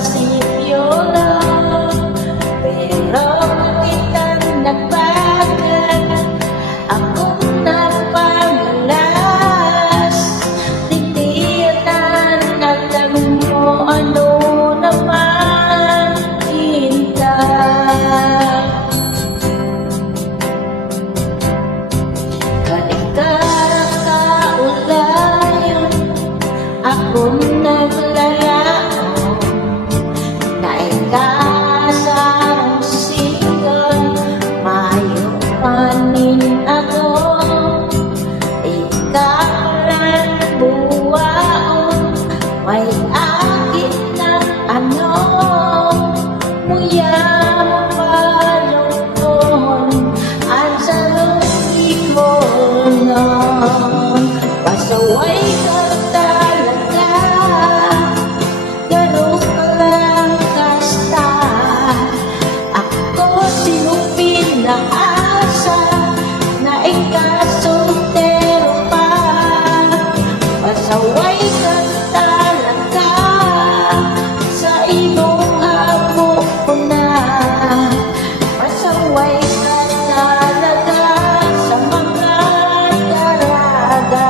prinsipyo lang, pero kitang nagbagal. Akong napamalas, titiran agad mo, ano naman hinta. Kalikang kaulayon, akong naglalao, naikasang sigal, mayupanin ako. Ikaw lang buwaon, may akit ng ano, muya mo palungkon, ang salubi ko noon. Pasaway ka talaga, ganun ka lang kasta. Ako sinupin na asa, na ikasoltero pa. Pasaway ka talaga, sa imong habo ko na. Pasaway ka talaga, sa mga daraga.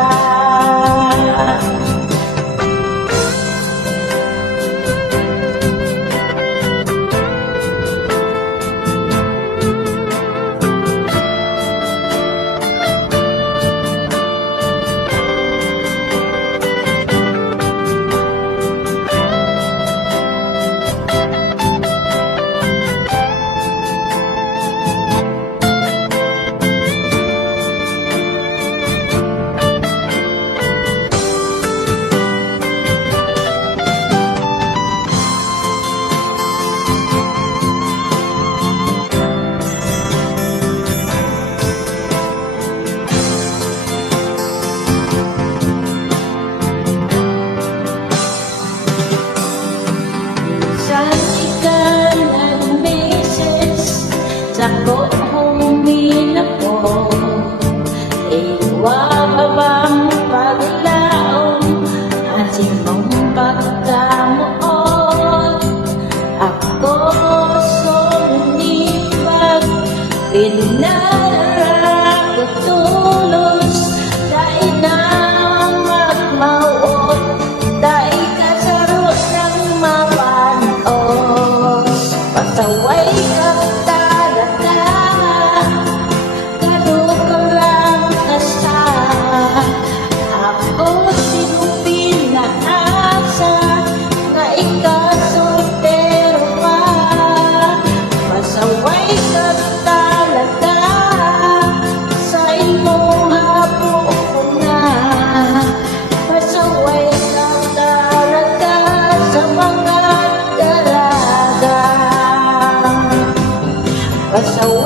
Sakot humina ko, iwa ba bang paglaon, asin mong pagkamuot. Ako sumunipag, pinara ko tulos, dahil na magmauot, dahil kasaro ng mapanos. Pasaway ka so